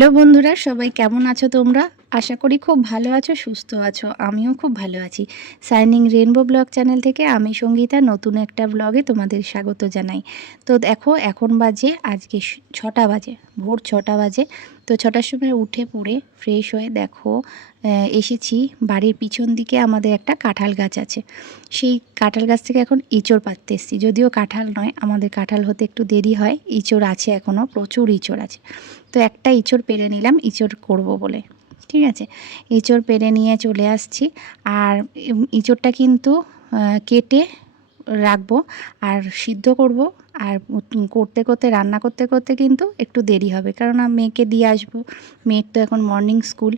Hello বন্ধুরা, সবাই কেমন আছো তোমরা? আশা করি খুব ভালো আছো, সুস্থ আছো। আমিও খুব ভালো আছি। সাইনিং রেনবো ব্লগ চ্যানেল থেকে আমি সঙ্গীতা নতুন একটা ব্লগে তোমাদের স্বাগত জানাই। তো দেখো এখন বাজে আজকে 6টা বাজে, ভোর 6টা বাজে। তো 6টার সময় উঠে পড়ে ফ্রেশ হয়ে দেখো এসেছি বাড়ির পিছন দিকে আমাদের একটা কাঁঠাল গাছ আছে। সেই কাঁঠাল গাছ থেকে এখন ইঁচড় পাড়তে এসেছি। যদিও কাঁঠাল নয়, আমাদের কাঁঠাল হতে একটু দেরি হয়। ইঁচড় আছে, এখনও প্রচুর ইঁচড় আছে। তো একটা ইঁচড় পেড়ে নিলাম ইঁচড় করব বলে। ঠিক আছে, ইঁচড় পেড়ে নিয়ে চলে আসছি। আর ইঁচড়টা কিন্তু কেটে রাখবো আর সিদ্ধ করব। আর করতে করতে রান্না করতে করতে কিন্তু একটু দেরি হবে, কেননা মেয়েকে দিয়ে আসবো। মেয়ের তো এখন মর্নিং স্কুল।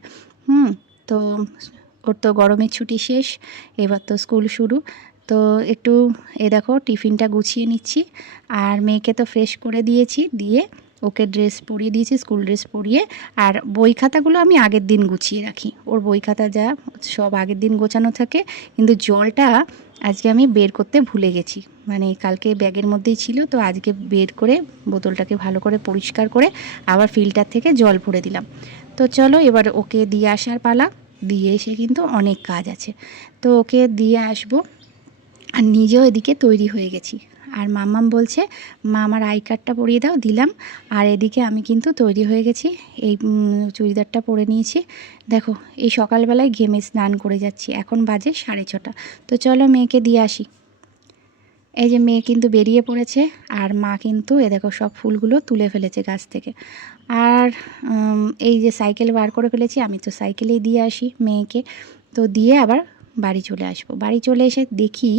তো ওর তো গরমের ছুটি শেষ, এবার তো স্কুল শুরু। তো একটু দেখো টিফিনটা গুছিয়ে নিচ্ছি। আর মেয়েকে তো ফ্রেশ করে দিয়েছি, দিয়ে ওকে ড্রেস পরিয়ে দিয়েছি, স্কুল ড্রেস পরিয়ে। আর বই খাতাগুলো আমি আগের দিন গুছিয়ে রাখি, ওর বই খাতা যা সব আগের দিন গোছানো থাকে। কিন্তু জলটা আজকে আমি বের করতে ভুলে গেছি, মানে কালকে ব্যাগের মধ্যেই ছিল, তো আজকে বের করে বোতলটাকে ভালো করে পরিষ্কার করে আবার ফিল্টার থেকে জল ভরে দিলাম। তো চলো এবার ওকে দিয়ে আসার পালা। দিয়ে এসে কিন্তু অনেক কাজ আছে, তো ওকে দিয়ে আসবো। আর নিজেও এদিকে তৈরি হয়ে গেছি। আর মাম্মাম বলছে মা আমার আই কার্ডটা পরিয়ে দাও, দিলাম। আর এদিকে আমি কিন্তু তৈরি হয়ে গেছি, এই চুড়িদারটা পরে নিয়েছি। দেখো এই সকালবেলায় ঘেমে স্নান করে যাচ্ছি, এখন বাজে 6:30। তো চলো মেয়েকে দিয়ে আসি। এই যে মেয়ে কিন্তু বেরিয়ে পড়েছে, আর মা কিন্তু দেখো সব ফুলগুলো তুলে ফেলেছে গাছ থেকে। আর এই যে সাইকেল বার করে ফেলেছি, আমি তো সাইকেলেই দিয়ে আসি মেয়েকে। তো দিয়ে আবার বাড়ি চলে আসবো। বাড়ি চলে এসে দেখি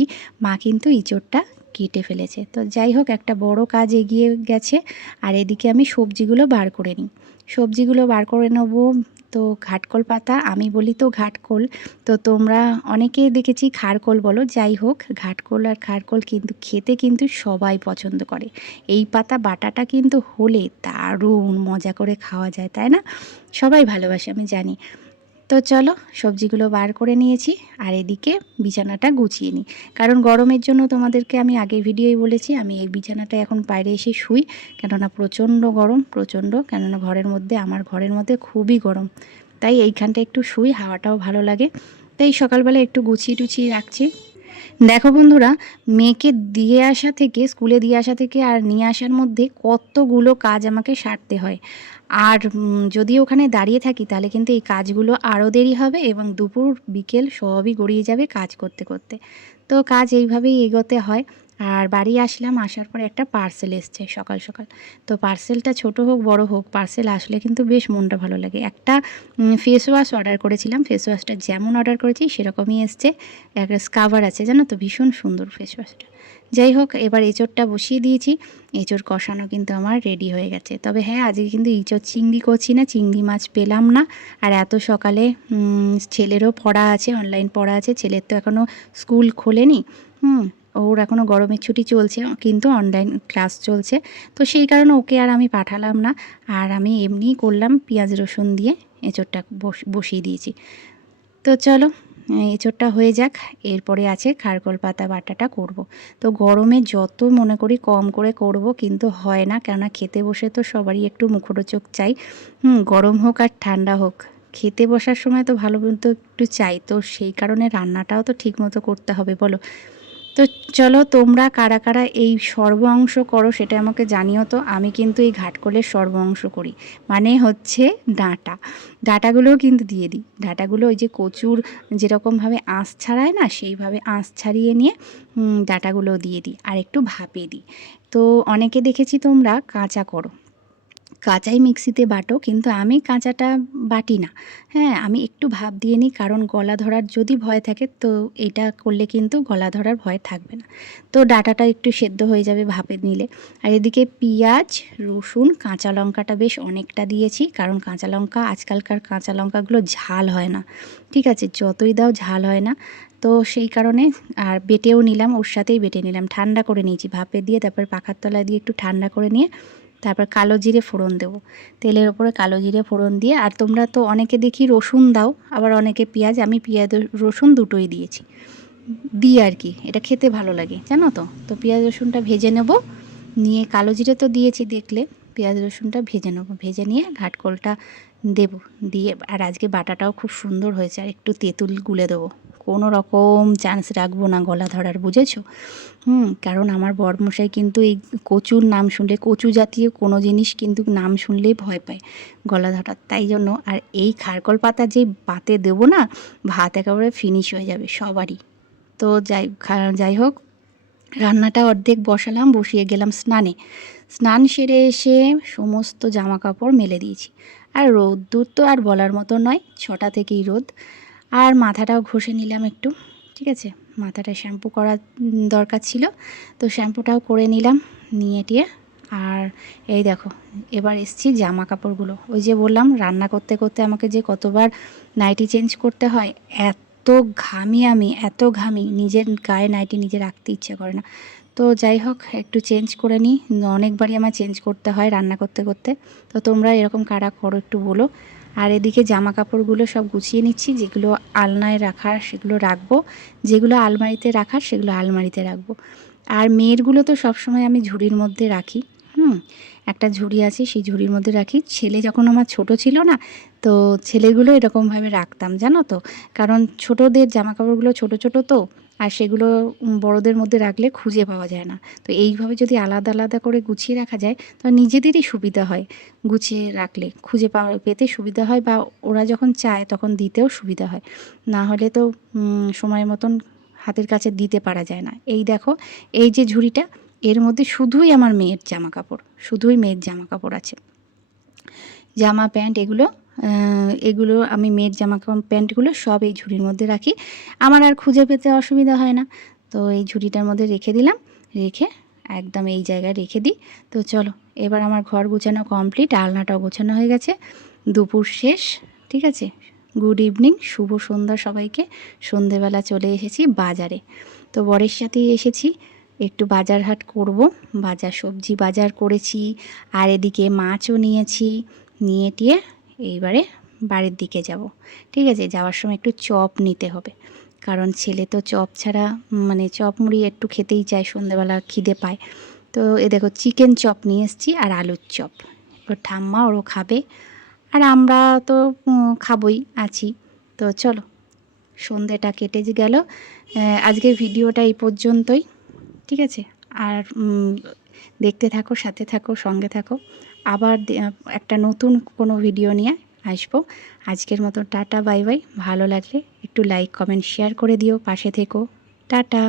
মা কিন্তু ইঁচড়টা কেটে ফেলেছে। তো যাই হোক, একটা বড় কাজ এগিয়ে গেছে। আর এদিকে আমি সবজিগুলো বার করে নিই, সবজিগুলো বার করে নেবো। তো ঘাটকল পাতা, আমি বলি তো ঘাটকল, তো তোমরা অনেকে দেখেছি খারকোল বলো। যাই হোক, ঘাটকোল আর খারকোল কিন্তু খেতে কিন্তু সবাই পছন্দ করে। এই পাতা বাটাটা কিন্তু হলে দারুণ মজা করে খাওয়া যায়, তাই না? সবাই ভালোবাসে আমি জানি। তো চলো সবজিগুলো বার করে নিয়েছি, আর এদিকে বিছানাটা গুছিয়ে নিই। কারণ গরমের জন্য তোমাদেরকে আমি আগের ভিডিওই বলেছি আমি এই বিছানাটা এখন বাইরে এসে শুই, কেননা প্রচণ্ড গরম, প্রচণ্ড। কেননা আমার ঘরের মধ্যে খুবই গরম, তাই এইখানটা একটু শুই, হাওয়াটাও ভালো লাগে। তাই সকালবেলা একটু গুছিয়ে টুছিয়ে রাখছি। দেখো বন্ধুরা, মেয়েকে দিয়ে আসা থেকে, স্কুলে দিয়ে আসা থেকে আর নিয়ে আসার মধ্যে কতগুলো কাজ আমাকে সারতে হয়। আর যদি ওখানে দাঁড়িয়ে থাকি তাহলে কিন্তু এই কাজগুলো আরও দেরি হবে, এবং দুপুর বিকেল সবই গড়িয়ে যাবে কাজ করতে করতে। তো কাজ এইভাবেই এগোতে হয়। আর বাড়ি আসলাম, আসার পরে একটা পার্সেল এসছে সকাল সকাল। তো পার্সেলটা ছোট হোক বড় হোক, পার্সেল আসলে কিন্তু বেশ মনটা ভালো লাগে। একটা ফেস ওয়াশ অর্ডার করেছিলাম, ফেস ওয়াশটা যেমন অর্ডার করেছি সেরকমই এসছে। একটা স্কাবার আছে জানো তো, ভীষণ সুন্দর ফেস ওয়াশটা। যাই হোক, এবার এঁচোড়টা বসিয়ে দিয়েছি। এঁচোড় কষানো কিন্তু আমার রেডি হয়ে গেছে। তবে হ্যাঁ, আজকে কিন্তু এঁচোড় চিংড়ি করছি না, চিংড়ি মাছ পেলাম না। আর এত সকালে ছেলেরও পড়া আছে, অনলাইন পড়া আছে। ছেলের তো এখনও স্কুল খোলেনি। ওর এখনও গরমের ছুটি চলছে, কিন্তু অনলাইন ক্লাস চলছে। তো সেই কারণে ওকে আর আমি পাঠালাম না। আর আমি এমনিই করলাম, পেঁয়াজ রসুন দিয়ে এঁচোড়টা বসিয়ে দিয়েছি। তো চলো এঁচোড়টা হয়ে যাক, এরপরে আছে খারকোল পাতা বাটাটা করব। তো গরমে যত মনে করি কম করে করব, কিন্তু হয় না, কেননা খেতে বসে তো সবারই একটু মুখরোচক চাই। গরম হোক আর ঠান্ডা হোক, খেতে বসার সময় তো ভালো মতো একটু চাই। তো সেই কারণে রান্নাটাও তো ঠিক মতো করতে হবে, বলো। তো চলো তোমরা কারা কারা এই সর্ব অংশ করো সেটা আমাকে জানিও তো। আমি কিন্তু এই ঘাটকলের সর্ব অংশ করি, মানে হচ্ছে ডাঁটা। ডাঁটাগুলোও কিন্তু দিয়ে দিই। ডাঁটাগুলো ওই যে কচুর যেরকমভাবে আঁশ ছাড়ায় না, সেইভাবে আঁশ ছাড়িয়ে নিয়ে ডাঁটাগুলো দিয়ে দিই, আর একটু ভাপে দিই। তো অনেকে দেখেছি তোমরা কাঁচা করো, কাঁচাই মিক্সিতে বাটো, কিন্তু আমি কাঁচাটা বাটি না। হ্যাঁ, আমি একটু ভাপ দিয়ে নিই, কারণ গলা ধরার যদি ভয় থাকে তো এটা করলে কিন্তু গলা ধরার ভয় থাকবে না। তো ডাঁটাটা একটু সেদ্ধ হয়ে যাবে ভাপে নিলে। আর এদিকে পেঁয়াজ, রসুন, কাঁচা লঙ্কাটা বেশ অনেকটা দিয়েছি, কারণ কাঁচা লঙ্কা, আজকালকার কাঁচা লঙ্কাগুলো ঝাল হয় না। ঠিক আছে, যতই দাও ঝাল হয় না। তো সেই কারণে আর বেটেও নিলাম, ওর সাথেই বেটে নিলাম, ঠান্ডা করে নিয়েছি ভাপে দিয়ে, তারপর পাখার তলায় দিয়ে একটু ঠান্ডা করে নিয়ে তারপর কালো জিরে ফোড়ন দেবো। তেলের ওপরে কালো জিরে ফোড়ন দিয়ে, আর তোমরা তো অনেকে দেখি রসুন দাও, আবার অনেকে পেঁয়াজ, আমি পেঁয়াজ রসুন দুটোই দিয়েছি, দিই আর কি, এটা খেতে ভালো লাগে জানো তো। তো পেঁয়াজ রসুনটা ভেজে নেব, নিয়ে কালো জিরে তো দিয়েছি দেখলে, পেঁয়াজ রসুনটা ভেজে নেবো, ভেজে নিয়ে ঘাটকোলটা দেবো, দিয়ে আর আজকে বাটাটাও খুব সুন্দর হয়েছে। আর একটু তেঁতুল গুলে দেবো, কোনো রকম চান্স রাখবো না গলা ধরার, বুঝেছো? কারণ আমার বরমশাই কিন্তু এই কচুর নাম শুনলে, কচু জাতীয় কোনো জিনিস কিন্তু নাম শুনলেই ভয় পায় গলা ধরার, তাই জন্য। আর এই খারকল পাতা যে পাতে দেবো না, ভাত একেবারে ফিনিশ হয়ে যাবে সবারই। তো যাই হোক, রান্নাটা অর্ধেক বসালাম, বসিয়ে গেলাম স্নানে। স্নান সেরে এসে সমস্ত জামা কাপড় মেলে দিয়েছি। আর রোদ্দুর তো আর বলার মতো নয়, 6টা থেকেই রোদ। আর মাথাটাও ঘষে নিলাম একটু, ঠিক আছে, মাথাটা শ্যাম্পু করার দরকার ছিল, তো শ্যাম্পুটাও করে নিলাম, নিয়ে টিয়ে। আর এই দেখো, এবার এসছি জামা কাপড়গুলো, ওই যে বললাম রান্না করতে করতে আমাকে যে কতবার নাইটি চেঞ্জ করতে হয়, এত ঘামি আমি, এত ঘামি, নিজের গায়ে নাইটি নিজে রাখতে ইচ্ছে করে না। তো যাই হোক, একটু চেঞ্জ করে নিই, অনেকবারই আমার চেঞ্জ করতে হয় রান্না করতে করতে। তো তোমরা এরকম কারা করো একটু বলো। আর এদিকে জামা কাপড়গুলো সব গুছিয়ে নিচ্ছি, যেগুলো আলনায় রাখার সেগুলো রাখবো, যেগুলো আলমারিতে রাখার সেগুলো আলমারিতে রাখবো। আর মেয়েরগুলো তো সবসময় আমি ঝুড়ির মধ্যে রাখি। একটা ঝুড়ি আছে, সেই ঝুড়ির মধ্যে রাখি। ছেলে যখন আমার ছোট ছিল না, তো ছেলেগুলো এরকমভাবে রাখতাম, জানো তো, কারণ ছোটদের জামা কাপড়গুলো ছোট ছোট তো, আর সেগুলো বড়দের মধ্যে রাখলে খুঁজে পাওয়া যায় না। তো এইভাবে যদি আলাদা আলাদা করে গুছিয়ে রাখা যায়, তো নিজেদেরই সুবিধা হয়, গুছিয়ে রাখলে খুঁজে পেতে সুবিধা হয়, বা ওরা যখন চায় তখন দিতেও সুবিধা হয়। না হলে তো সময় মতন হাতের কাছে দিতে পারা যায় না। এই দেখো, এই যে ঝুড়িটা, এর মধ্যে শুধুই আমার মেয়ের জামা কাপড়, শুধুই মেয়ের জামা কাপড় আছে, জামা প্যান্ট এগুলো। এগুলো আমি মেয়ের জামা প্যান্টগুলো সব এই ঝুড়ির মধ্যে রাখি, আমার আর খুঁজে পেতে অসুবিধা হয় না। তো এই ঝুড়িটার মধ্যে রেখে দিলাম, রেখে একদম এই জায়গায় রেখে দিই। তো চলো, এবার আমার ঘর গোছানো কমপ্লিট, আলনাটাও গোছানো হয়ে গেছে, দুপুর শেষ, ঠিক আছে। গুড ইভিনিং, শুভ সন্ধ্যা সবাইকে। সন্ধেবেলা চলে এসেছি বাজারে, তো বরের সাথেই এসেছি, একটু বাজার হাট করব, বাজার সবজি বাজার করেছি, আর এদিকে মাছও নিয়েছি, নিয়ে টিয়ে এইবারে বাড়ির দিকে যাব, ঠিক আছে। যাওয়ার সময় একটু চপ নিতে হবে, কারণ ছেলে তো চপ ছাড়া মানে চপ মুড়ি একটু খেতেই চায়, সন্ধ্যেবেলা খিদে পায়। তো এ দেখো, চিকেন চপ নিয়ে এসেছি আর আলুর চপ, ওর ঠাম্মা ওরও খাবে, আর আমরা তো খাবই আছি। তো চলো, সন্ধেটা কেটে গেল, আজকের ভিডিওটা এই পর্যন্তই, ঠিক আছে। আর দেখতে থাকো, সাথে থাকো, সঙ্গে থাকো, আবার একটা নতুন কোনো ভিডিও নিয়ে আসবো। আজকের মতো টাটা, বাই বাই। ভালো লাগলে একটু লাইক কমেন্ট শেয়ার করে দিও, পাশে থেকো, টাটা।